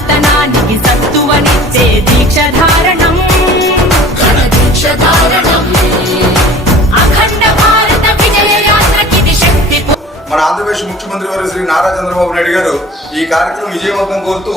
సనాతనానికి సత్తువనిచ్చే దీక్షధారణం అఖండ భారత విజయ యాత్రకిది శక్తి. మన ఆంధ్రప్రదేశ్ ముఖ్యమంత్రి శ్రీ నారా చంద్రబాబు నాయుడు గారు ఈ కార్యక్రమం విజయవంతం కోరుతూ